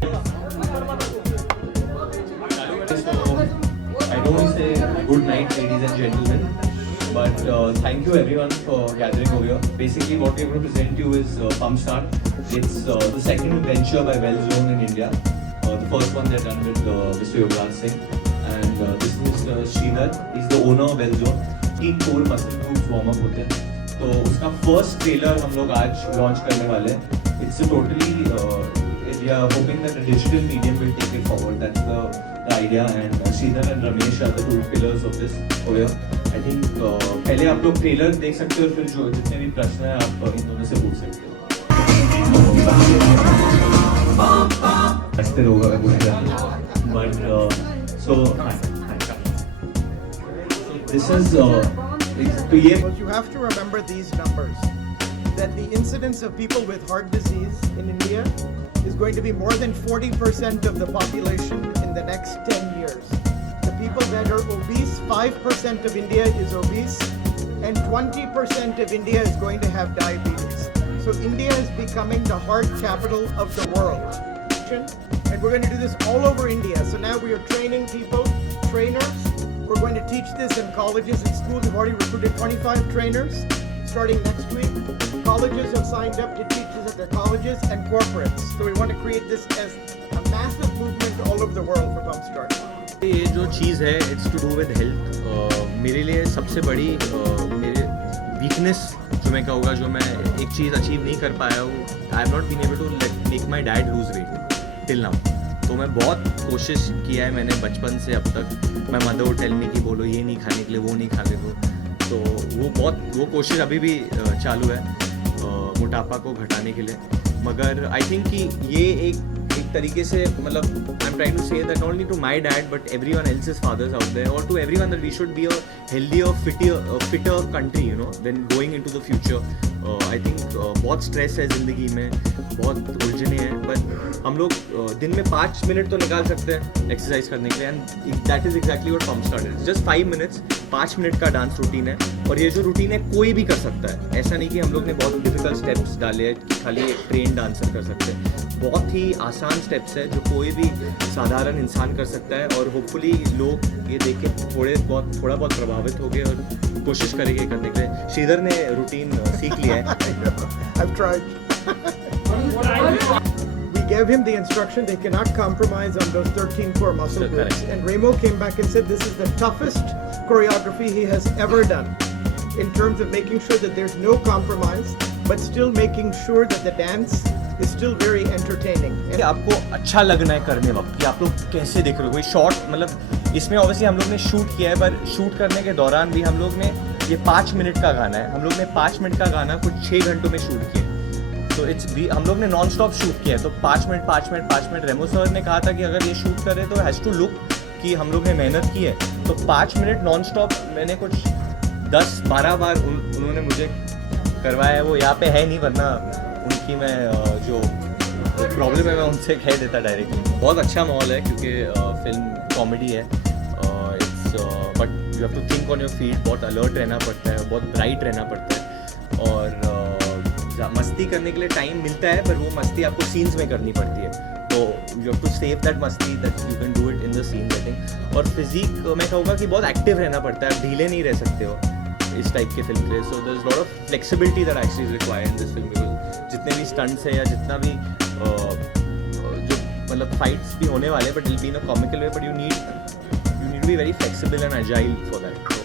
I don't want to say good night, ladies and gentlemen, but thank you everyone for gathering over here. Basically, what we're going to present you is Pump Start. It's the second venture by Wellzone in India. The first one they've done with Mr. Yuvraj Singh, and this is Mr. Sridhar. He's the owner of Wellzone. 3 core muscle groups warm up होते हैं. तो उसका first trailer हम लोग आज launch करने वाले हैं. It's a totally we are hoping that the digital medium will take it forward. That's the idea, and Sridhar and Ramesh are the 2 pillars of this over here. I think पहले आप लोग trailer देख सकते हो, फिर जो जितने भी प्रश्न हैं आप इन दोनों से पूछ सकते हो. हंसते रहोगा मैं पूरी तरह. But so this is तो ये. You have to remember these numbers. That the incidence of people with heart disease in India is going to be more than 40% of the population in the next 10 years. The people that are obese, 5% of India is obese, and 20% of India is going to have diabetes. So India is becoming the heart capital of the world. And we're going to do this all over India. So now we are training people, trainers. We're going to teach this in colleges and schools. We've already recruited 25 trainers starting next week. Colleges have signed up to teach this at their colleges and corporates. So we want to create this as a massive movement all over the world for Pump Start. ये जो चीज़ है it's to do with health. मेरे लिए सबसे बड़ी मेरे weakness जो मैं कहूँगा, जो मैं एक चीज़ अचीव नहीं कर पाया हूँ, I have not been able to make my dad lose weight till now. तो मैं बहुत कोशिश किया है मैंने बचपन से अब तक. मैं मदर वुड टेल मी कि बोलो ये नहीं खाने के लिए, वो नहीं खाने को. तो वो कोशिश अभी भी चालू है मोटापा को घटाने के लिए. मगर आई थिंक कि ये एक तरीके से मतलब I am trying to say that not only to my dad but every one else's fathers out there, और to every one that we should be a healthy और fitter country, you know, when going into the future. I think बहुत stress है ज़िंदगी में, बहुत उलझने हैं, but हम लोग दिन में 5 मिनट तो निकाल सकते हैं एक्सरसाइज करने के लिए. And that is exactly what pump start is. Just 5 minutes, 5 minute का डांस रूटीन है. और ये जो रूटीन है कोई भी कर सकता है. ऐसा नहीं कि हम लोग ने बहुत डिफिकल्ट स्टेप्स डाले हैं कि खाली एक ट्रेन डांसर कर सकते हैं. बहुत ही आसान स्टेप्स है जो कोई भी साधारण इंसान कर सकता है. और होपफुली लोग ये देख के थोड़ा बहुत प्रभावित हो गए और कोशिश करेंगे करने के लिए. श्रीधर ने रूटीन सीख लिया है. I've tried. We gave him the instruction they cannot compromise on those 13 core muscle Sure, groups. correct. And Remo came back and said this is the toughest choreography he has ever done in terms of making sure that there's no compromise, but still making sure that the dance is still very entertaining. कि आपको अच्छा लगना है करने वक्त कि आप लोग कैसे देख रहे हो. कोई शॉर्ट मतलब इसमें ऑब्वियसली हम लोग ने शूट किया है, पर शूट करने के दौरान भी हम लोग ने ये 5 मिनट का गाना है. हम लोग ने 5 मिनट का गाना कुछ 6 घंटों में शूट किया. तो हम लोग ने नॉन स्टॉप शूट किया है. तो 5 मिनट रेमो सर ने कहा था कि अगर ये शूट करें तो हैज़ टू लुक कि हम लोग ने मेहनत की है. तो 5 मिनट नॉन स्टॉप मैंने कुछ 10-12 बार उन्होंने मुझे करवाया है. वो यहाँ पे है नहीं, वरना उनकी मैं जो प्रॉब्लम है मैं उनसे कह देता डायरेक्टली. बहुत अच्छा माहौल है क्योंकि फिल्म कॉमेडी है. But you have to think on your feet. बहुत अलर्ट रहना पड़ता है, बहुत ब्राइट रहना पड़ता है. और मस्ती करने के लिए टाइम मिलता है, पर वो मस्ती आपको सीन्स में करनी पड़ती है. तो you have to save that मस्ती that you can do it in the scene setting. और फिजिक मैं कहूँगा कि बहुत एक्टिव रहना पड़ता है. आप ढीले नहीं रह सकते हो इस टाइप के फिल्म के लिए. So there is lot of flexibility that actually is required in this film. Because जितने भी स्टंट्स है या जितना भी जो मतलब फाइट्स भी होने वाले, but it will be in a comical way, but you need to be very flexible and agile for that.